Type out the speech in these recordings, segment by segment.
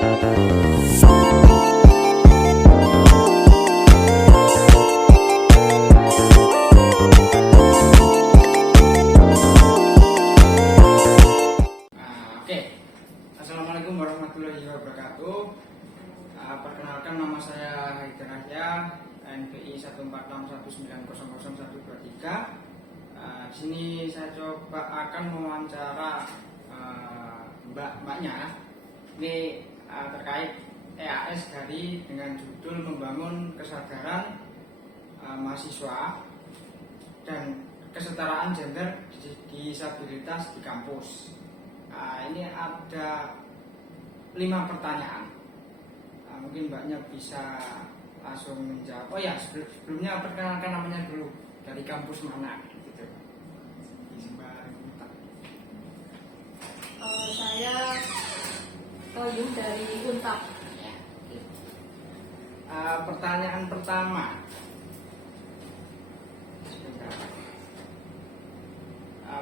Assalamualaikum warahmatullahi wabarakatuh. Perkenalkan, nama saya Haidar Yahya, NPI 14619000123. Di sini saya coba akan mewawancara mbaknya. Ini terkait EAS dari dengan judul membangun kesadaran mahasiswa dan kesetaraan gender disabilitas di kampus. Ini ada 5 pertanyaan. Mungkin mbaknya bisa langsung menjawab. Oh ya, sebelumnya perkenalkan namanya dulu, dari kampus mana gitu. Saya Toyun dari Untak. Pertanyaan pertama,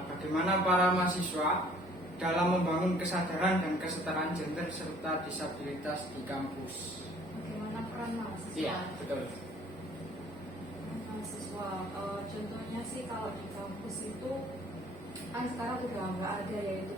bagaimana para mahasiswa dalam membangun kesadaran dan kesetaraan gender serta disabilitas di kampus? Bagaimana peran mahasiswa? Iya, betul. Mahasiswa, contohnya sih kalau di kampus itu kan sekarang udah nggak ada ya itu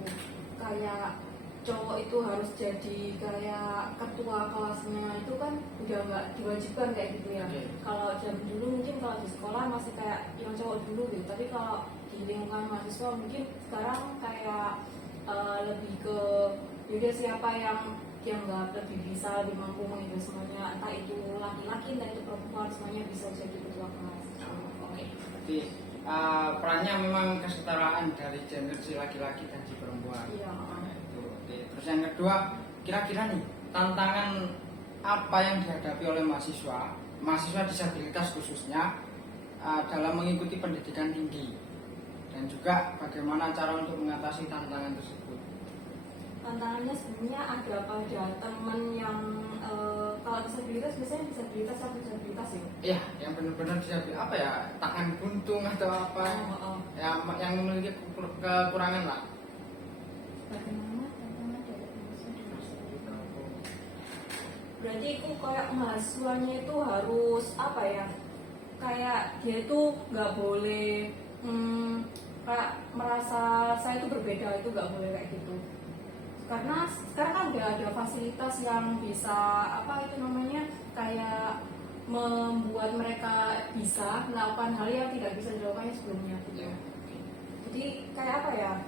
kayak cowok itu harus jadi kayak ketua kelasnya, itu kan udah nggak diwajibkan kayak gitu ya. Kalau zaman dulu mungkin kalau di sekolah masih kayak yang cowok dulu gitu, tapi kalau di lingkungan mahasiswa mungkin sekarang kayak lebih ke yaudah siapa yang nggak lebih bisa, lebih mampu menghidupi semuanya, entah itu laki-laki entah itu perempuan, semuanya bisa jadi ketua kelas. Oke. Jadi perannya memang kesetaraan dari gender, si laki-laki dan si perempuan. Iya. Itu. Oke. Terus yang kedua, kira-kira nih tantangan apa yang dihadapi oleh mahasiswa disabilitas khususnya dalam mengikuti pendidikan tinggi, dan juga bagaimana cara untuk mengatasi tantangan tersebut? Tantangannya sebenarnya ada pada teman yang kalau disabilitas biasanya disabilitas ya. Iya, yang benar-benar disabilitas, apa ya, tangan buntung atau apa, ya, yang memiliki kekurangan lah. Bagaimana tantangan dari mahasiswa? Berarti itu kayak mahasiswanya itu harus apa ya? Kayak dia itu nggak boleh kayak merasa saya itu berbeda, itu nggak boleh kayak gitu. Karena sekarang kan ada fasilitas yang bisa apa itu namanya kayak membuat mereka bisa melakukan hal yang tidak bisa dilakukan sebelumnya gitu. Jadi kayak apa ya,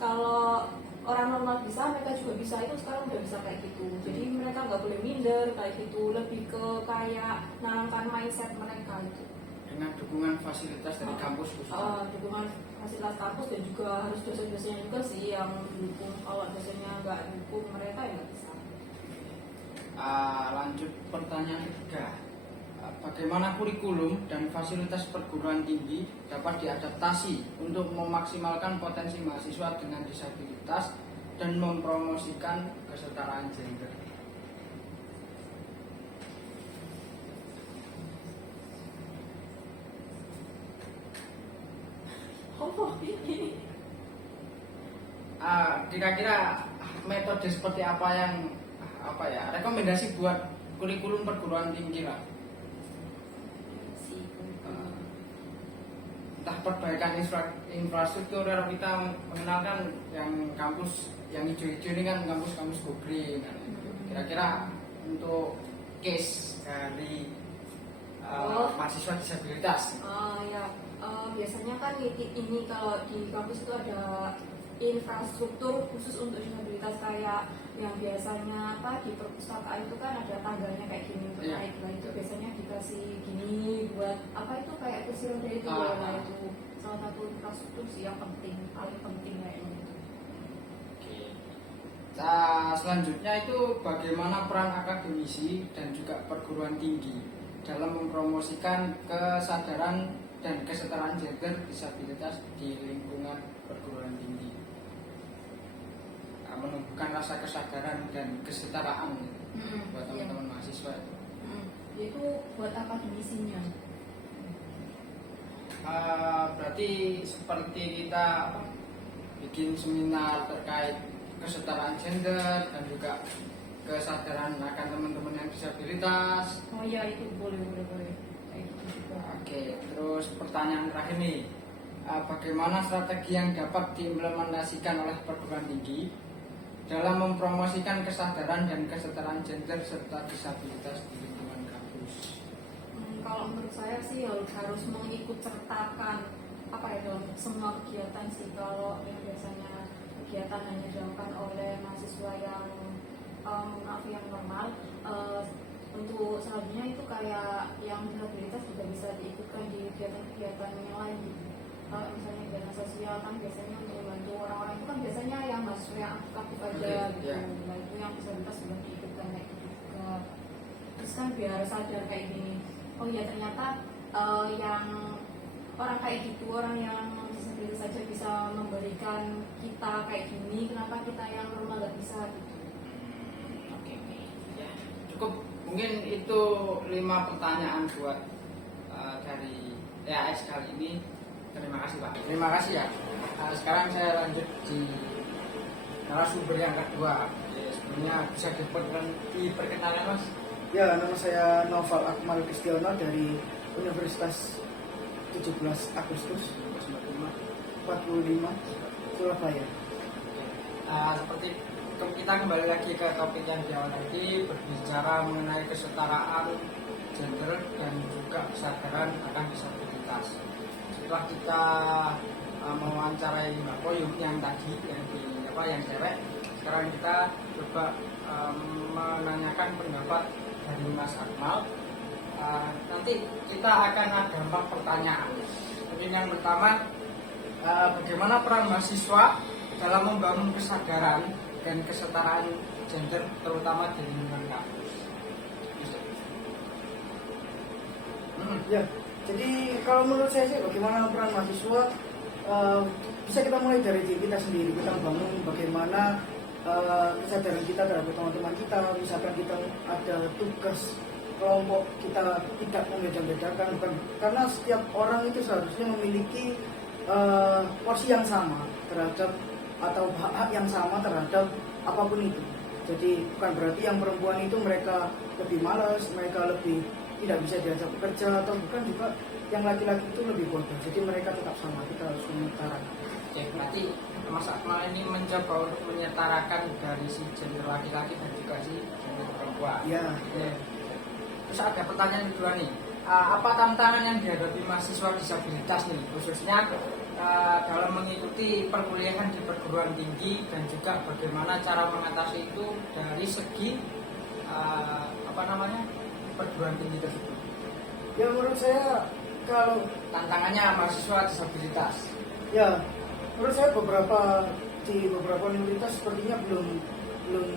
kalau orang normal bisa, mereka juga bisa, itu sekarang udah bisa kayak gitu. Jadi mereka nggak boleh minder kayak gitu, lebih ke kayak menanamkan mindset mereka itu Dengan dukungan fasilitas dari kampus khususnya. Dukungan fasilitas kampus, dan juga harus dosen-dosennya juga sih yang dukung. Kalau dosennya nggak dukung, mereka ya nggak bisa. Lanjut pertanyaan ketiga, bagaimana kurikulum dan fasilitas perguruan tinggi dapat diadaptasi untuk memaksimalkan potensi mahasiswa dengan disabilitas dan mempromosikan kesetaraan gender? Kira-kira metode seperti apa yang rekomendasi buat kurikulum perguruan tinggi lah? Entah perbaikan infrastruktur, kita mengenalkan yang kampus yang hijau-hijau ini kan kampus go green. Kira-kira untuk case dari mahasiswa disabilitas. Biasanya kan ini kalau di kampus itu ada infrastruktur khusus untuk disabilitas, kayak yang biasanya di perpustakaan itu kan ada tangganya kayak gini untuk naik. Nah itu biasanya dikasih gini buat apa itu kayak kursi roda itu. Nah itu salah satu infrastruktur sih yang penting, paling penting kayaknya itu. Selanjutnya itu bagaimana peran akademisi dan juga perguruan tinggi dalam mempromosikan kesadaran dan kesetaraan gender disabilitas di lingkungan perguruan tinggi, menumbuhkan rasa kesadaran dan kesetaraan buat teman-teman mahasiswa itu. Itu buat akademisinya. Berarti seperti kita bikin seminar terkait kesetaraan gender dan juga kesadaran akan teman-teman yang disabilitas. Oh iya, itu boleh kayak gitu juga. Oke, terus pertanyaan terakhir nih, bagaimana strategi yang dapat diimplementasikan oleh perguruan tinggi dalam mempromosikan kesadaran dan kesetaraan gender serta disabilitas di lingkungan kampus? Kalau menurut saya sih harus mengikut sertakan apa ya dalam semua kegiatan sih. Kalau yang biasanya kegiatan hanya dilakukan oleh mahasiswa yang yang normal, untuk selanjutnya itu kayak yang disabilitas juga bisa diikutkan di kegiatan-kegiatan yang lain gitu. Kalau misalnya kegiatan sosial kan biasanya untuk membantu orang-orang itu kan biasanya yang mahasiswa yang aktif aja gitu. Nah itu yang disabilitas juga diikutkan kayak gitu juga. Terus kan biar sadar kayak gini, oh ya ternyata yang orang kayak gitu, orang yang disabilitas saja bisa memberikan kita kayak gini, kenapa kita yang normal nggak bisa gitu. Oke, ya, cukup. Mungkin itu 5 pertanyaan buat dari EAS kali ini. Terima kasih Pak. Terima kasih ya. Sekarang saya lanjut di narasumber yang kedua. Ya, sebenarnya bisa diperkenalkan Mas? Ya, nama saya Noval Akmal Kristiono dari Universitas 17 Agustus 45 Surabaya. Seperti kita kembali lagi ke topik yang di awal tadi, berbicara mengenai kesetaraan gender dan juga kesadaran akan disabilitas. Setelah kita mewawancarai Mbak Koyum yang tadi yang cewek, sekarang kita coba menanyakan pendapat dari Mas Akmal. Nanti kita akan ada 4 pertanyaan. Jadi yang pertama, bagaimana peran mahasiswa dalam membangun kesadaran dan kesetaraan gender terutama di lingkungan kampus? Ya, jadi kalau menurut saya sih bagaimana peran mahasiswa, bisa kita mulai dari diri kita sendiri. Kita bangun bagaimana kesadaran kita terhadap teman-teman kita. Misalkan kita ada tugas kelompok, kita tidak membeda-bedakan, bukan karena setiap orang itu seharusnya memiliki porsi yang sama terhadap atau hak yang sama terhadap apapun itu. Jadi bukan berarti yang perempuan itu mereka lebih malas, mereka lebih tidak bisa diajak bekerja, atau bukan juga yang laki-laki itu lebih bodoh. Jadi mereka tetap sama, kita harus menyetarakan. Ya, berarti Mas Akmal ini mencoba untuk menyetarakan dari si gender laki-laki dan juga si gender perempuan. Ya. Terus ada pertanyaan kedua nih, apa tantangan yang dihadapi mahasiswa disabilitas nih, khususnya dalam mengikuti perkuliahan di perguruan tinggi, dan juga bagaimana cara mengatasi itu dari segi perguruan tinggi tersebut? Ya, menurut saya kalau tantangannya mahasiswa disabilitas, ya menurut saya di beberapa universitas sepertinya belum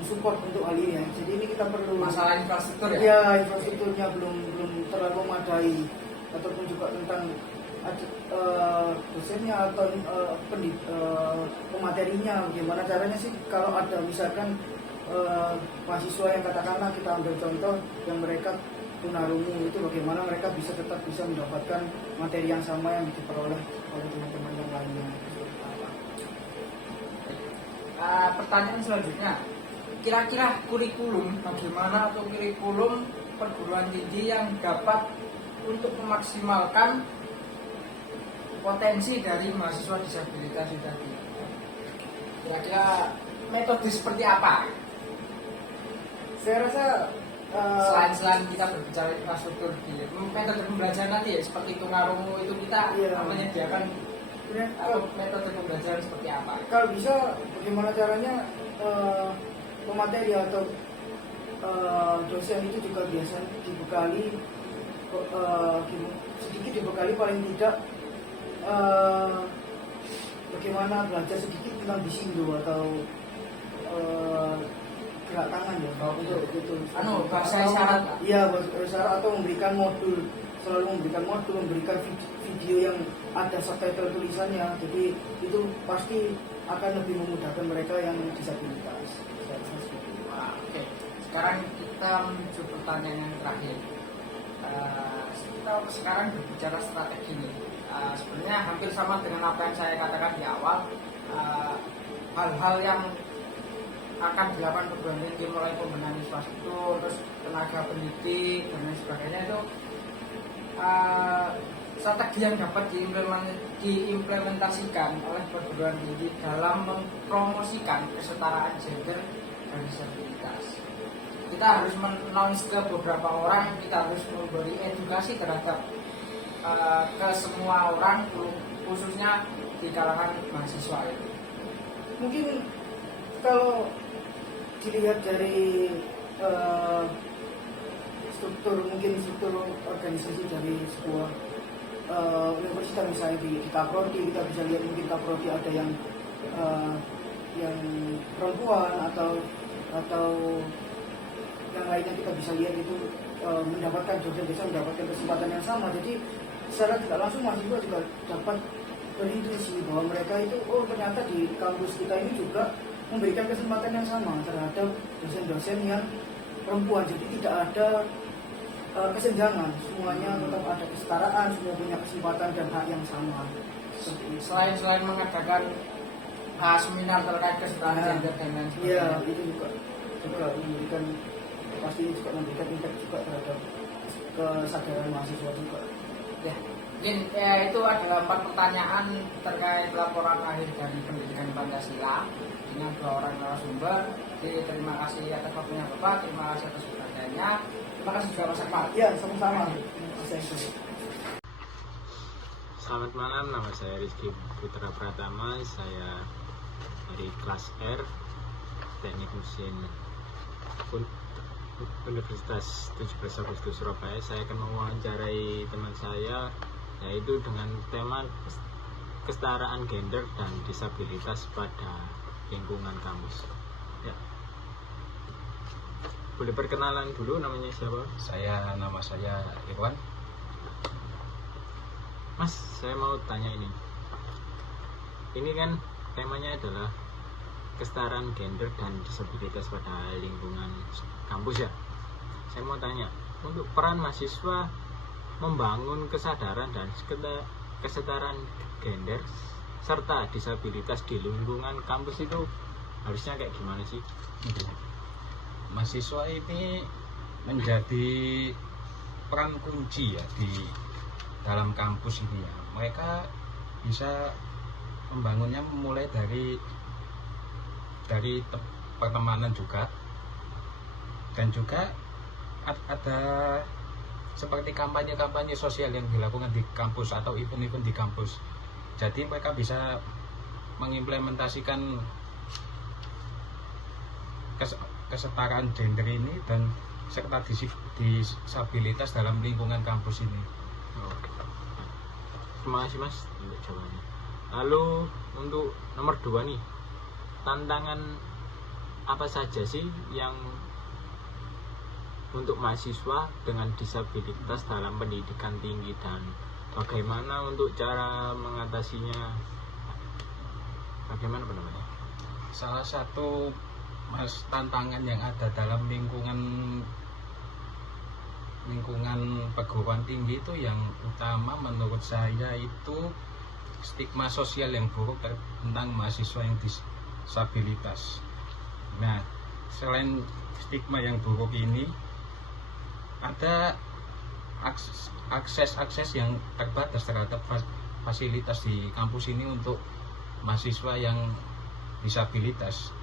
support untuk hal ini ya. Jadi ini kita perlu masalah infrastruktur ya? Ya, infrastrukturnya belum terlalu memadai, ataupun juga tentang dosennya atau pematerinya. Bagaimana caranya sih kalau ada misalkan mahasiswa yang katakanlah kita ambil contoh yang mereka tunarungu, itu bagaimana mereka tetap bisa mendapatkan materi yang sama yang diperoleh oleh teman-teman yang lainnya. Pertanyaan selanjutnya, kira-kira kurikulum bagaimana atau kurikulum perguruan tinggi yang dapat untuk memaksimalkan potensi dari mahasiswa disabilitas itu tadi? Kira-kira metode seperti apa? Saya rasa selain kita berbicara infrastruktur, metode pembelajaran nanti ya seperti tunarungu itu kita menyediakan atau metode pembelajaran seperti apa? Kalau bisa bagaimana caranya pemateri atau dosen itu juga biasanya sedikit dibekali paling tidak bagaimana belajar sedikit tentang disindo atau gerak tangan ya, untuk itu. Bahasa isyarat. Iya, bahasa isyarat, atau selalu memberikan modul, memberikan video yang ada subtitle tulisannya. Jadi itu pasti akan lebih memudahkan mereka yang disabilitas. Oke. Sekarang kita menuju pertanyaan yang terakhir. Kita sekarang berbicara strategi ini. Sebenarnya hampir sama dengan apa yang saya katakan di awal. Hal-hal yang akan dilakukan perguruan tinggi, mulai pembenahan infrastruktur, terus tenaga pendidik dan lain sebagainya, itu strategi yang dapat diimplementasikan oleh perguruan tinggi dalam mempromosikan kesetaraan gender dan disabilitas. Kita harus men-announce ke beberapa orang, kita harus memberi edukasi terhadap ke semua orang, khususnya di kalangan mahasiswa itu. Mungkin kalau dilihat dari struktur organisasi dari sebuah universitas, misalnya di Kaprodi, kita bisa lihat mungkin Kaprodi ada yang perempuan atau yang lainnya, kita bisa lihat itu mendapatkan mendapatkan kesempatan yang sama. Jadi secara tidak langsung mahasiswa juga dapat berintuisi bahwa mereka itu ternyata di kampus kita ini juga memberikan kesempatan yang sama terhadap dosen-dosen yang perempuan. Jadi tidak ada kesenjangan, semuanya tetap ada kesetaraan, semua punya kesempatan dan hak yang sama. Selain mengadakan seminar terkait kesetaraan gender dan lain sebagainya. Iya, itu juga memberikan, pasti juga memberikan impact juga terhadap kesadaran mahasiswa juga. Ya, mungkin itu adalah 4 pertanyaan terkait laporan akhir dari pendidikan Pancasila dengan 2 orang narasumber. Jadi terima kasih atas waktunya Bapak, terima kasih atas pertanyaannya, terima kasih juga Mas Akmal. Iya, sama-sama. Selamat malam, nama saya Rizky Putra Pratama, saya dari kelas R Teknik Mesin Universitas 17 Agustus Surabaya. Saya akan mewawancarai teman saya, yaitu dengan tema kesetaraan gender dan disabilitas pada lingkungan kampus. Ya. Boleh perkenalan dulu, namanya siapa? Nama saya Irwan. Mas, saya mau tanya ini. Ini kan temanya adalah kesetaraan gender dan disabilitas pada lingkungan kampus ya. Saya mau tanya, untuk peran mahasiswa membangun kesadaran dan kesetaraan gender serta disabilitas di lingkungan kampus itu harusnya kayak gimana sih? Mahasiswa ini menjadi peran kunci ya di dalam kampus ini ya. Mereka bisa membangunnya mulai dari pertemanan juga, dan juga ada seperti kampanye sosial yang dilakukan di kampus atau event-event di kampus. Jadi mereka bisa mengimplementasikan kesetaraan gender ini dan serta disabilitas dalam lingkungan kampus ini. Terima kasih Mas untuk jawabannya. Lalu untuk nomor 2 nih, tantangan apa saja sih yang untuk mahasiswa dengan disabilitas dalam pendidikan tinggi, dan bagaimana untuk cara mengatasinya? Bagaimana namanya? Salah satu tantangan yang ada dalam lingkungan perguruan tinggi itu yang utama menurut saya itu stigma sosial yang buruk tentang mahasiswa yang disabilitas. Nah, selain stigma yang buruk ini, ada akses yang terbatas terhadap fasilitas di kampus ini untuk mahasiswa yang disabilitas.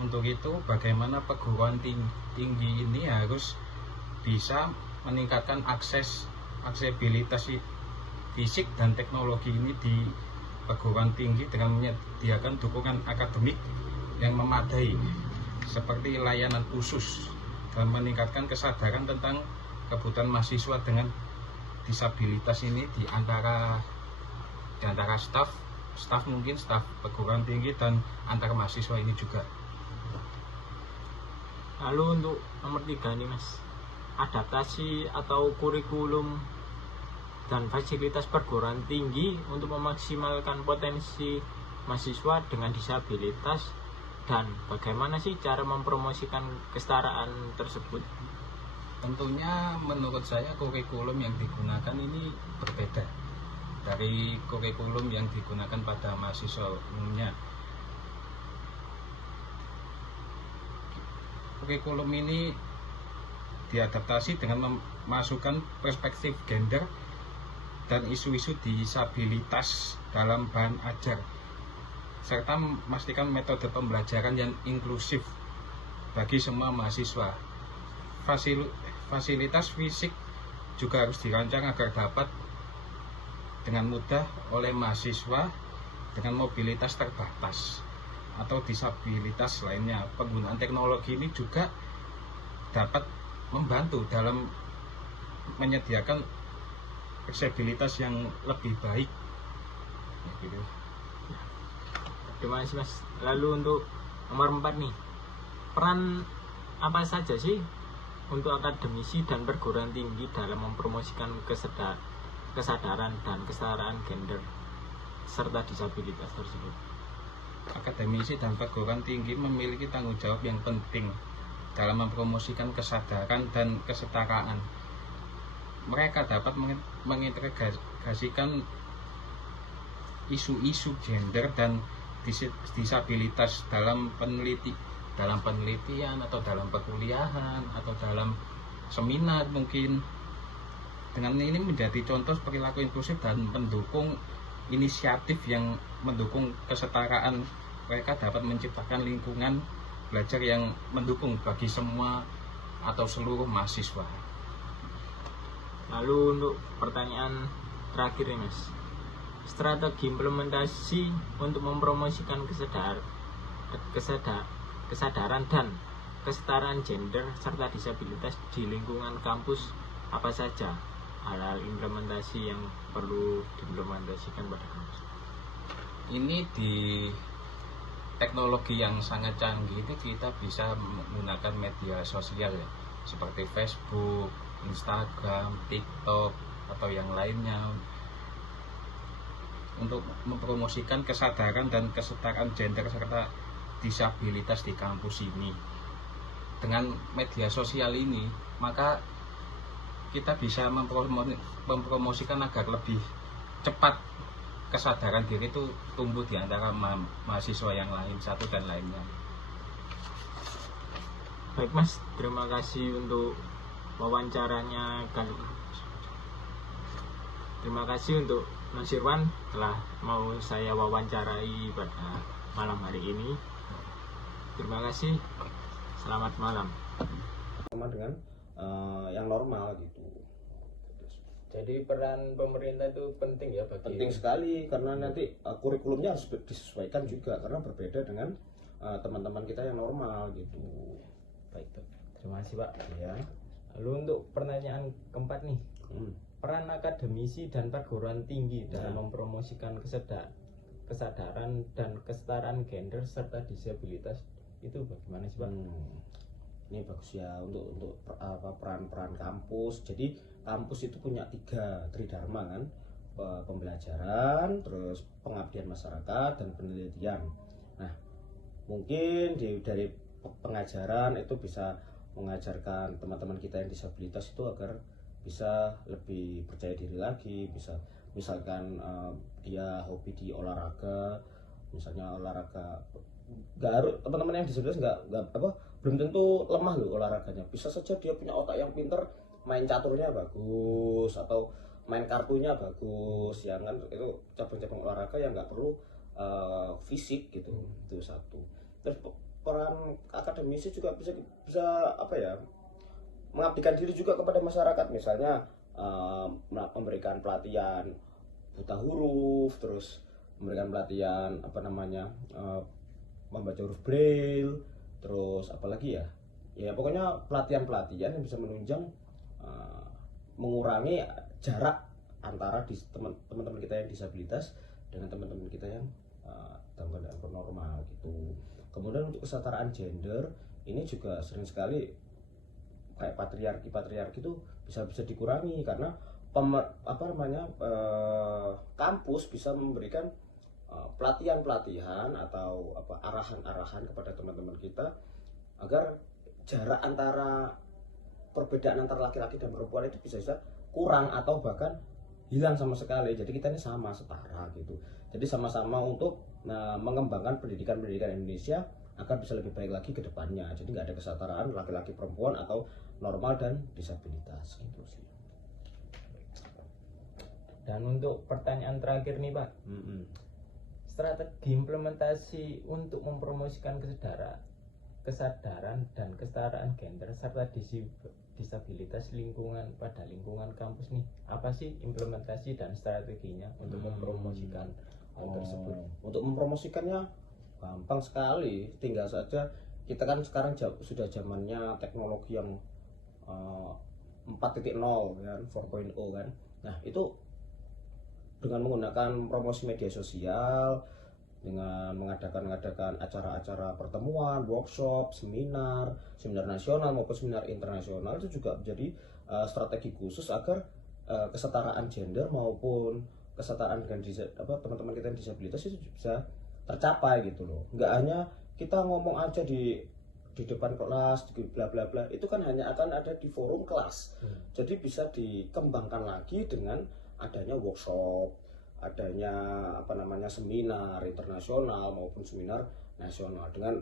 Untuk itu, bagaimana perguruan tinggi ini harus bisa meningkatkan aksesibilitas fisik dan teknologi ini di perguruan tinggi dengan menyediakan dukungan akademik yang memadai seperti layanan khusus, dan meningkatkan kesadaran tentang kebutuhan mahasiswa dengan disabilitas ini di antara staf mungkin staf perguruan tinggi dan antar mahasiswa ini juga. Lalu untuk nomor 3 nih Mas, adaptasi atau kurikulum dan fasilitas perguruan tinggi untuk memaksimalkan potensi mahasiswa dengan disabilitas, dan bagaimana sih cara mempromosikan kesetaraan tersebut? Tentunya menurut saya kurikulum yang digunakan ini berbeda dari kurikulum yang digunakan pada mahasiswa umumnya. kurikulum ini diadaptasi dengan memasukkan perspektif gender dan isu-isu disabilitas dalam bahan ajar, serta memastikan metode pembelajaran yang inklusif bagi semua mahasiswa. Fasilitas fisik juga harus dirancang agar dapat dengan mudah oleh mahasiswa dengan mobilitas terbatas atau disabilitas lainnya. Penggunaan teknologi ini juga dapat membantu dalam menyediakan fleksibilitas yang lebih baik. Gitu. Terima kasih Mas. Lalu untuk nomor 4 nih, peran apa saja sih untuk akademisi dan perguruan tinggi dalam mempromosikan kesadaran dan kesetaraan gender serta disabilitas tersebut? Akademisi dan perguruan tinggi memiliki tanggung jawab yang penting dalam mempromosikan kesadaran dan kesetaraan. Mereka dapat mengintegrasikan isu-isu gender dan disabilitas dalam penelitian atau dalam perkuliahan atau dalam seminar mungkin. Dengan ini menjadi contoh perilaku inklusif dan mendukung inisiatif yang mendukung kesetaraan. Mereka dapat menciptakan lingkungan belajar yang mendukung bagi semua atau seluruh mahasiswa. Lalu untuk pertanyaan terakhir nih Mas, strategi implementasi untuk mempromosikan kesadaran dan kesetaraan gender serta disabilitas di lingkungan kampus apa saja hal-hal implementasi yang perlu diimplementasikan pada kampus? Ini di teknologi yang sangat canggih ini kita bisa menggunakan media sosial ya, seperti Facebook, Instagram, TikTok atau yang lainnya untuk mempromosikan kesadaran dan kesetaraan gender serta disabilitas di kampus ini. Dengan media sosial ini, maka kita bisa mempromosikan agar lebih cepat kesadaran diri itu tumbuh di antara mahasiswa yang lain, satu dan lainnya. Baik Mas, terima kasih untuk wawancaranya. Terima kasih untuk Mas Irwan telah mau saya wawancarai pada malam hari ini. Terima kasih. Selamat malam. Sama dengan yang normal gitu. Jadi peran pemerintah itu penting ya bagi Penting sekali karena nanti kurikulumnya harus disesuaikan juga karena berbeda dengan teman-teman kita yang normal gitu. Baik, terima kasih Pak. Ya. Lalu untuk pertanyaan keempat nih, peran akademisi dan perguruan tinggi dalam mempromosikan kesadaran dan kesetaraan gender serta disabilitas itu bagaimana sih Pak? Ini bagus ya untuk peran-peran kampus. Jadi kampus itu punya tiga tridharma kan, pembelajaran, terus pengabdian masyarakat dan penelitian. Nah, mungkin dari pengajaran itu bisa mengajarkan teman-teman kita yang disabilitas itu agar bisa lebih percaya diri lagi, bisa misalkan dia hobi di olahraga, misalnya olahraga, nggak harus teman-teman yang disabilitas nggak belum tentu lemah loh olahraganya, bisa saja dia punya otak yang pinter, main caturnya bagus atau main kartunya bagus ya kan, itu cabang-cabang olahraga yang nggak perlu fisik gitu. Itu satu. Terus peran akademisi juga bisa apa ya, mengabdikan diri juga kepada masyarakat, misalnya memberikan pelatihan buta huruf, terus memberikan pelatihan membaca huruf braille, terus apalagi ya pokoknya pelatihan-pelatihan yang bisa menunjang mengurangi jarak antara teman-teman kita yang disabilitas dengan teman-teman kita yang dalam keadaan normal gitu. Kemudian untuk kesetaraan gender ini juga sering sekali kayak patriarki itu bisa dikurangi karena kampus bisa memberikan pelatihan atau arahan-arahan kepada teman-teman kita agar jarak antara perbedaan antara laki-laki dan perempuan itu bisa kurang atau bahkan hilang sama sekali. Jadi kita ini sama, setara gitu. Jadi sama-sama untuk mengembangkan pendidikan Indonesia agar bisa lebih baik lagi ke depannya. Jadi nggak ada kesetaraan laki-laki perempuan atau normal dan disabilitas gitu sih. Dan untuk pertanyaan terakhir nih Pak, strategi implementasi untuk mempromosikan kesadaran dan kesetaraan gender serta disabilitas lingkungan pada lingkungan kampus nih, apa sih implementasi dan strateginya untuk mempromosikan hal tersebut? Untuk mempromosikannya gampang sekali, tinggal saja kita kan sekarang sudah zamannya teknologi yang 4.0 kan, 4.0 kan. Nah, itu dengan menggunakan promosi media sosial, dengan mengadakan acara-acara pertemuan, workshop, seminar nasional maupun seminar internasional, itu juga menjadi strategi khusus agar kesetaraan gender maupun kesetaraan dengan teman-teman kita yang disabilitas itu bisa tercapai gitu loh. Nggak hanya kita ngomong aja di depan kelas, di bla bla bla, itu kan hanya akan ada di forum kelas. Jadi bisa dikembangkan lagi dengan adanya workshop, adanya seminar internasional maupun seminar nasional. Dengan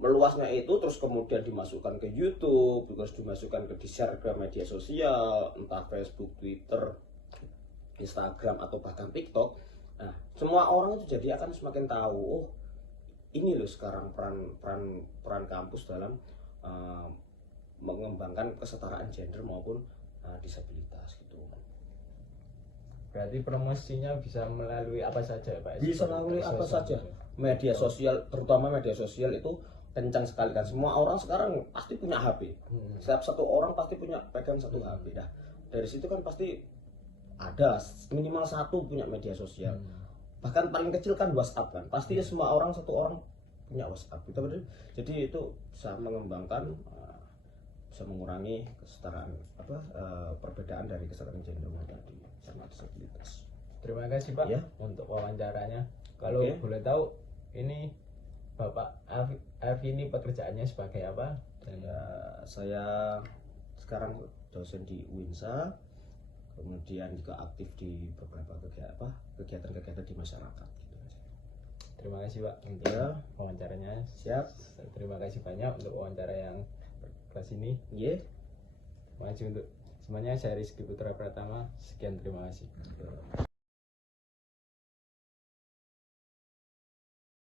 meluasnya itu terus kemudian dimasukkan ke YouTube, terus dimasukkan di-share ke media sosial, entah Facebook, Twitter, Instagram atau bahkan TikTok. Nah, semua orang itu jadi akan semakin tahu, oh ini loh sekarang peran kampus dalam mengembangkan kesetaraan gender maupun disabilitas gitu. Berarti promosinya bisa melalui apa saja ya Pak? Bisa melalui apa saja. Media sosial, terutama media sosial itu kencang sekali kan. Semua orang sekarang pasti punya HP. Setiap satu orang pasti pegang satu HP. Nah, dari situ kan pasti ada minimal satu punya media sosial. Bahkan paling kecil kan WhatsApp kan. Pasti semua orang, satu orang punya WhatsApp. Jadi itu bisa mengembangkan, bisa mengurangi kesetaraan perbedaan dari kesetaraan gender tadi sama disabilitas. Terima kasih Pak Ya. untuk wawancaranya. Kalau boleh tahu, ini Bapak Arfi ini pekerjaannya sebagai apa? Dan saya sekarang dosen di UINSA, kemudian juga aktif di beberapa kegiatan-kegiatan di masyarakat. terima kasih Pak untuk Ya. wawancaranya. Siap. Terima kasih banyak untuk wawancara yang kelas ini. Yeah. Terima kasih untuk semuanya. Saya Rizky Putra Pratama. Sekian, terima kasih.